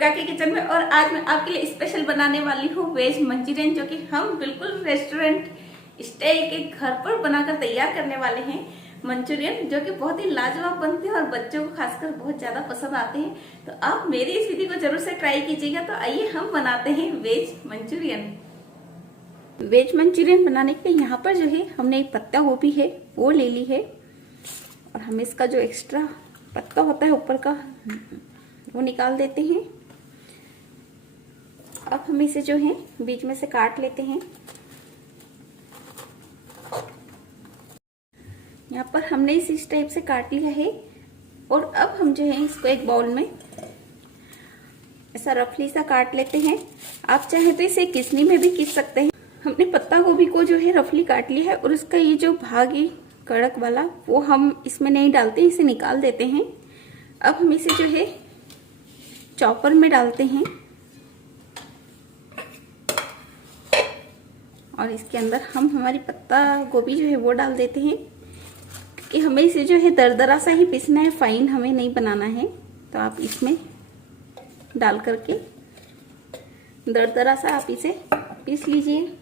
दुर्गा के किचन में। और आज मैं आपके लिए स्पेशल बनाने वाली हूँ वेज मंचूरियन, जो कि हम बिल्कुल रेस्टोरेंट स्टाइल के घर पर बनाकर तैयार करने वाले हैं मंचूरियन, जो कि बहुत ही लाजवाब बनते हैं और बच्चों को खासकर बहुत ज्यादा पसंद आते हैं। तो आप मेरी इस विधि को जरूर से ट्राई कीजिएगा। तो आइए हम बनाते हैं वेज मंचूरियन। वेज मंचूरियन बनाने के लिए यहाँ पर जो है हमने पत्ता गोभी है वो ले ली है, और हम इसका जो एक्स्ट्रा पत्ता होता है ऊपर का वो निकाल देते हैं। अब हम इसे जो है बीच में से काट लेते हैं। यहाँ पर हमने इस टाइप से काट लिया है, और अब हम जो है इसको एक बाउल में ऐसा रफली सा काट लेते हैं। आप चाहे तो इसे किसनी में भी किस सकते हैं। हमने पत्ता गोभी को जो है रफली काट लिया है, और उसका ये जो भाग है कड़क वाला वो हम इसमें नहीं डालते, इसे निकाल देते हैं। अब हम इसे जो है चॉपर में डालते हैं, और इसके अंदर हम हमारी पत्ता गोभी जो है वो डाल देते हैं, क्योंकि हमें इसे जो है दरदरा सा ही पीसना है, फाइन हमें नहीं बनाना है। तो आप इसमें डाल करके दरदरा सा आप इसे पीस लीजिए।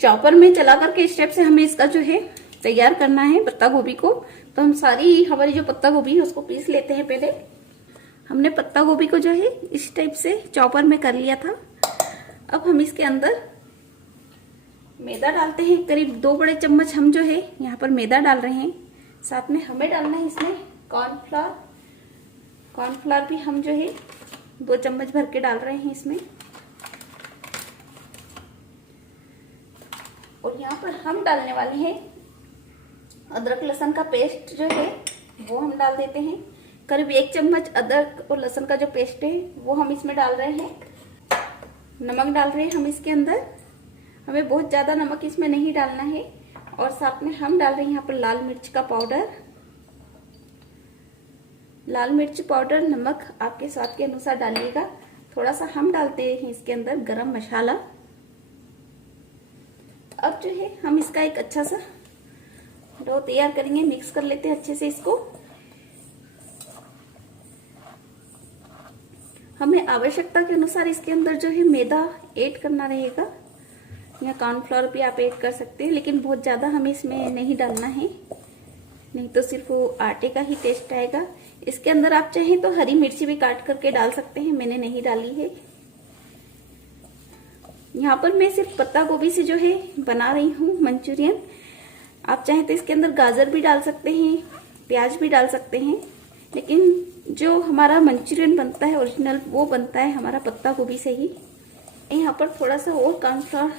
चॉपर में चला करके इस स्टेप से हमें इसका जो है तैयार करना है पत्ता गोभी को। तो हम सारी हमारी जो पत्ता गोभी है उसको पीस लेते हैं। पहले हमने पत्ता गोभी को जो है इस टाइप से चॉपर में कर लिया था। अब हम इसके अंदर मैदा डालते हैं। करीब 2 बड़े चम्मच हम जो है यहाँ पर मैदा डाल रहे हैं। साथ में हमें डालना है इसमें कॉर्नफ्लावर। कॉर्नफ्लावर भी हम जो है 2 चम्मच भर के डाल रहे हैं इसमें। और यहाँ पर हम डालने वाले हैं अदरक लहसुन का पेस्ट जो है वो हम डाल देते हैं। करीब 1 चम्मच अदरक और लहसुन का जो पेस्ट है वो हम इसमें डाल रहे हैं। नमक डाल रहे हैं हम इसके अंदर। हमें बहुत ज्यादा नमक इसमें नहीं डालना है। और साथ में हम डाल रहे हैं यहाँ पर लाल मिर्च का पाउडर। लाल मिर्च पाउडर, नमक आपके स्वाद के अनुसार डालिएगा। थोड़ा सा हम डालते हैं इसके अंदर गरम मसाला। अब जो है हम इसका एक अच्छा सा डो तैयार करेंगे। मिक्स कर लेते हैं अच्छे से इसको। हमें आवश्यकता के अनुसार इसके अंदर जो है मैदा ऐड करना रहेगा, या कॉर्नफ्लोर भी आप ऐड कर सकते हैं, लेकिन बहुत ज्यादा हमें इसमें नहीं डालना है, नहीं तो सिर्फ वो आटे का ही टेस्ट आएगा। इसके अंदर आप चाहें तो हरी मिर्ची भी काट करके डाल सकते हैं, मैंने नहीं डाली है। यहाँ पर मैं सिर्फ पत्ता गोभी से जो है बना रही हूँ मंचूरियन। आप चाहें तो इसके अंदर गाजर भी डाल सकते हैं, प्याज भी डाल सकते हैं, लेकिन जो हमारा मंचूरियन बनता है ओरिजिनल वो बनता है हमारा पत्ता गोभी से ही। यहाँ पर थोड़ा सा और कॉर्नफ्लोर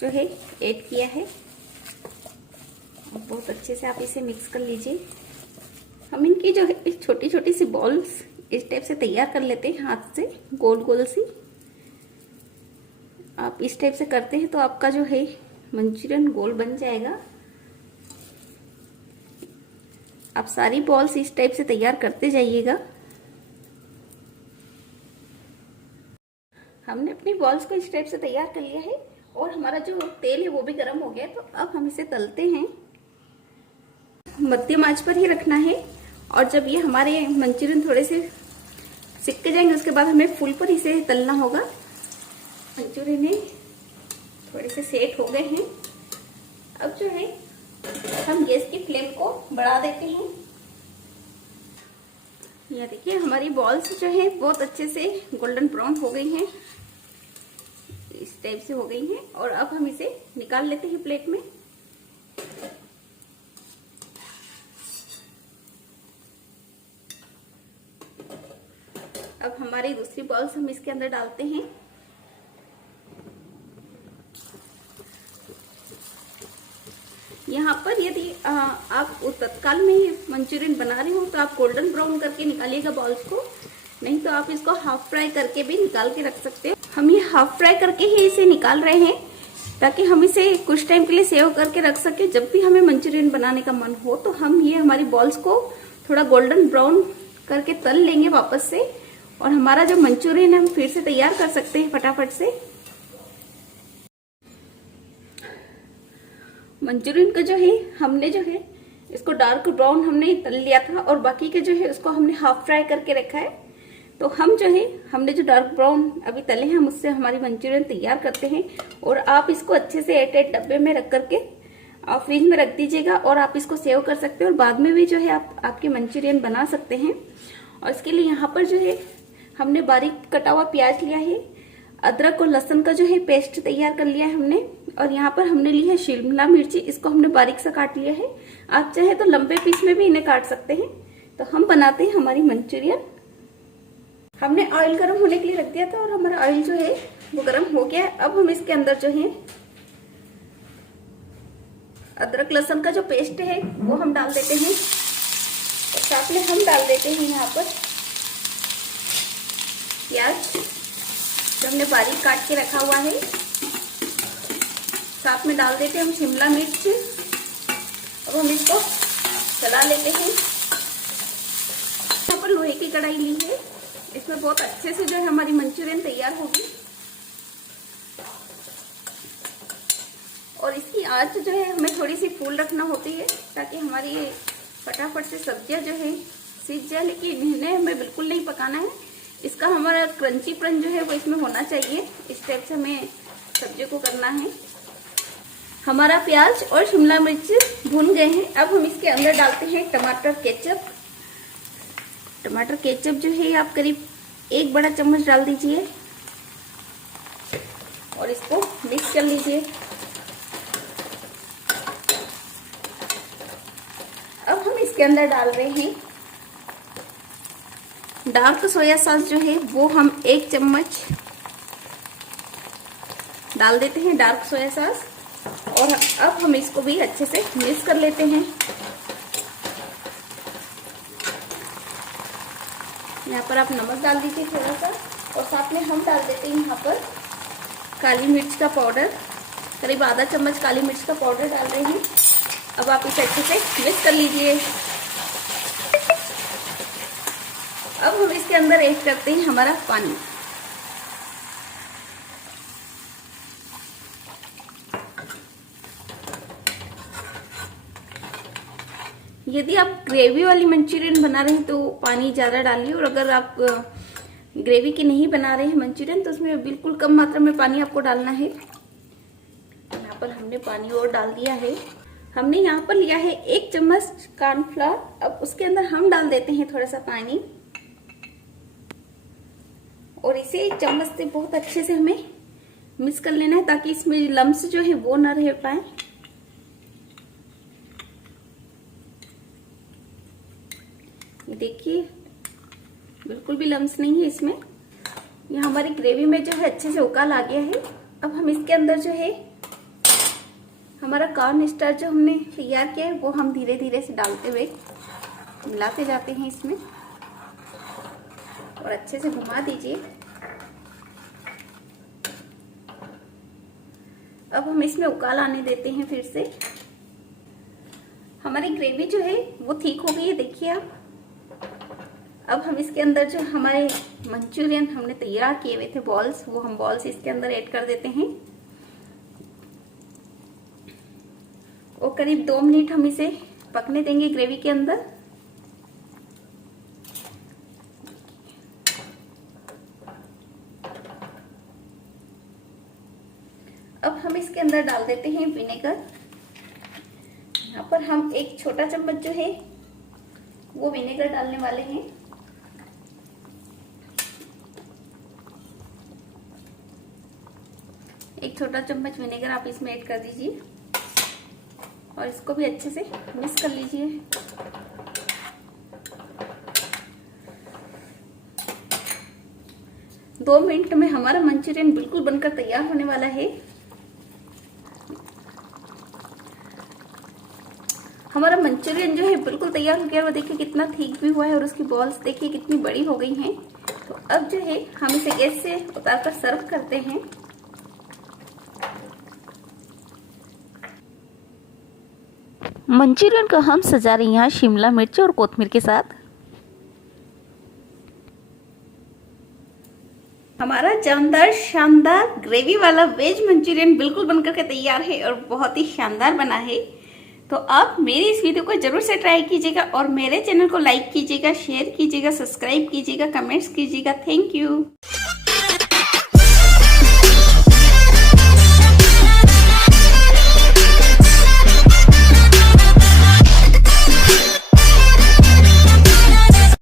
जो है ऐड किया है। बहुत अच्छे से आप इसे मिक्स कर लीजिए। हम इनकी जो है छोटी छोटी सी बॉल्स इस टाइप से तैयार कर लेते हैं हाथ से, गोल गोल सी। आप इस टाइप से करते हैं तो आपका जो है मंचूरियन गोल बन जाएगा। आप सारी बॉल्स इस टाइप से तैयार करते जाइएगा। हमने अपनी बॉल्स को इस टाइप से तैयार कर लिया है, और हमारा जो तेल है वो भी गर्म हो गया। तो अब हम इसे तलते हैं। मध्यम आंच पर ही रखना है, और जब ये हमारे मंचूरियन थोड़े से सिक के जाएंगे उसके बाद हमें फुल पर इसे तलना होगा। मंचूरियन थोड़े से सेट हो गए हैं। अब जो है हम गैस की फ्लेम को बढ़ा देते हैं। ये देखिए हमारी बॉल्स जो है बहुत अच्छे से गोल्डन ब्राउन हो गई हैं, इस टाइप से हो गई हैं। और अब हम इसे निकाल लेते हैं प्लेट में। अब हमारी दूसरी बॉल्स हम इसके अंदर डालते हैं। यहाँ पर यदि आप तत्काल में ही मंचूरियन बना रहे हो तो आप गोल्डन ब्राउन करके निकालिएगा बॉल्स को, नहीं तो आप इसको हाफ फ्राई करके भी निकाल के रख सकते हो। हम ये हाफ फ्राई करके ही इसे निकाल रहे हैं, ताकि हम इसे कुछ टाइम के लिए सेव करके रख सके। जब भी हमें मंचूरियन बनाने का मन हो तो हम ये हमारी बॉल्स को थोड़ा गोल्डन ब्राउन करके तल लेंगे वापस से, और हमारा जो मंचूरियन है हम फिर से तैयार कर सकते हैं फटाफट से। मंचूरियन को जो है हमने जो है इसको डार्क ब्राउन हमने तल लिया था और बाकी के जो है उसको हमने हाफ फ्राई करके रखा है। तो हम जो है हमने जो डार्क ब्राउन अभी तले हैं हम उससे हमारी मंचूरियन तैयार करते हैं। और आप इसको अच्छे से एयरटाइट डब्बे में रख करके आप फ्रिज में रख दीजिएगा और आप इसको सेव कर सकते हैं और बाद में भी जो है आप आपके मंचूरियन बना सकते हैं। और इसके लिए यहाँ पर जो है हमने बारीक कटा हुआ प्याज लिया है, अदरक और लहसुन का जो है पेस्ट तैयार कर लिया है हमने। और यहाँ पर हमने ली है शिमला मिर्ची, इसको हमने बारीक सा काट लिया है। आप चाहे तो लंबे पीस में भी इन्हें काट सकते हैं। तो हम बनाते हैं हमारी मंचूरियन। हमने ऑयल गर्म होने के लिए रख दिया था और हमारा ऑयल जो है वो गर्म हो गया है। अब हम इसके अंदर जो है अदरक लहसुन का जो पेस्ट है वो हम डाल देते हैं और साथ में हम डाल देते हैं यहाँ पर प्याज जो हमने बारीक काट के रखा हुआ है। साथ में डाल देते हैं हम शिमला मिर्च और हम इसको चला लेते हैं। यहाँ पर लोहे की कढ़ाई ली है, इसमें बहुत अच्छे से जो है हमारी मंचूरियन तैयार होगी। और इसकी आंच जो है हमें थोड़ी सी फूल रखना होती है ताकि हमारी ये फटाफट से सब्जियां जो है सीज जाए, लेकिन इन्हें हमें बिल्कुल नहीं पकाना है। इसका हमारा क्रंचीपन जो है वो इसमें होना चाहिए। इस टाइप से हमें सब्जी को करना है। हमारा प्याज और शिमला मिर्च भून गए हैं। अब हम इसके अंदर डालते हैं टमाटर केचप। टमाटर केचप जो है आप करीब 1 बड़ा चम्मच डाल दीजिए और इसको मिक्स कर लीजिए। अब हम इसके अंदर डाल रहे हैं डार्क सोया सॉस जो है वो हम 1 चम्मच डाल देते हैं, डार्क सोया सॉस। और अब हम इसको भी अच्छे से मिक्स कर लेते हैं। यहाँ पर आप नमक डाल दीजिए थोड़ा सा और साथ में हम डाल देते हैं यहाँ पर काली मिर्च का पाउडर, करीब आधा चम्मच काली मिर्च का पाउडर डाल रहे हैं। अब आप इसे अच्छे से मिक्स कर लीजिए। अब हम इसके अंदर ऐड करते हैं हमारा पानी। यदि आप ग्रेवी वाली मंचूरियन बना रहे हैं तो पानी ज़्यादा डालिए, और अगर आप ग्रेवी की नहीं बना रहे हैं मंचूरियन तो उसमें बिल्कुल कम मात्रा में पानी आपको डालना है। यहाँ पर हमने पानी और डाल दिया है। हमने यहाँ पर लिया है 1 चम्मच कॉर्नफ्लोर। अब उसके अंदर हम डाल देते हैं थोड़ा सा पानी और इसे 1 चम्मच से बहुत अच्छे से हमें मिक्स कर लेना है ताकि इसमें लम्स जो है वो ना रह पाए। देखिए बिल्कुल भी लम्स नहीं है इसमें। ये हमारी ग्रेवी में जो है अच्छे से उकाल आ गया है। अब हम इसके अंदर जो है हमारा कॉर्न स्टार्च जो हमने तैयार किया है वो हम धीरे धीरे से डालते हुए मिलाते जाते हैं इसमें और अच्छे से घुमा दीजिए। अब हम इसमें उकाल आने देते हैं फिर से। हमारी ग्रेवी जो है वो ठीक हो गई है, देखिए आप। अब हम इसके अंदर जो हमारे मंचूरियन हमने तैयार किए हुए थे बॉल्स, वो हम बॉल्स इसके अंदर ऐड कर देते हैं और करीब 2 मिनट हम इसे पकने देंगे ग्रेवी के अंदर। अब हम इसके अंदर डाल देते हैं विनेगर। यहाँ पर हम 1 छोटा चम्मच जो है वो विनेगर डालने वाले हैं। एक छोटा चम्मच विनेगर आप इसमें ऐड कर दीजिए और इसको भी अच्छे से मिक्स कर लीजिए। दो मिनट में हमारा मंचूरियन बिल्कुल बनकर तैयार होने वाला है। हमारा मंचूरियन जो है बिल्कुल तैयार हो गया। वो देखिए कितना थिक भी हुआ है और उसकी बॉल्स देखिए कितनी बड़ी हो गई हैं। तो अब जो है हम इसे गैस से उतारकर सर्व करते हैं। मंचूरियन को हम सजा रहे हैं यहाँ शिमला मिर्च और कोथिमीर के साथ। हमारा जानदार शानदार ग्रेवी वाला वेज मंचूरियन बिल्कुल बनकर के तैयार है और बहुत ही शानदार बना है। तो तो आप मेरी इस वीडियो को जरूर से ट्राई कीजिएगा और मेरे चैनल को लाइक कीजिएगा, शेयर कीजिएगा, सब्सक्राइब कीजिएगा, कमेंट्स कीजिएगा। Thank you.